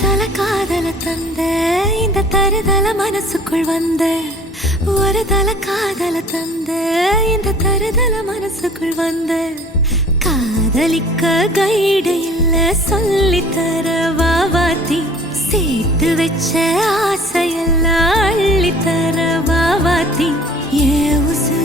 தருதல காதல தந்த இந்த தருதல மனசுக்குள் வந்த ஒரு தல காதல தந்த இந்த தருதல மனசுக்குள் வந்த காதலிக்க கைடு இல்ல சொல்லி தர வாவாத்தி சேர்த்து வச்ச ஆசையெல்லாம் அள்ளி தர வாவாத்தி ஏ உசு